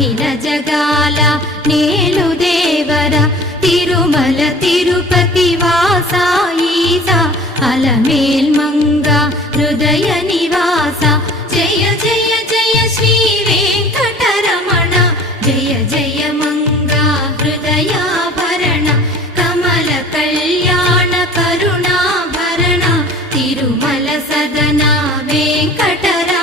అఖిల జగాల నేలు దేవర తిరుమల తిరుపతి వాసా ఈసా అలమేల్ మంగ హృదయ నివాస జయ జయ జయ శ్రీ వెంకటరమణ జయ జయ మంగ హృదయాభరణ కమల కళ్యాణ కరుణాభరణ తిరుమల సదన వెంకటరమణ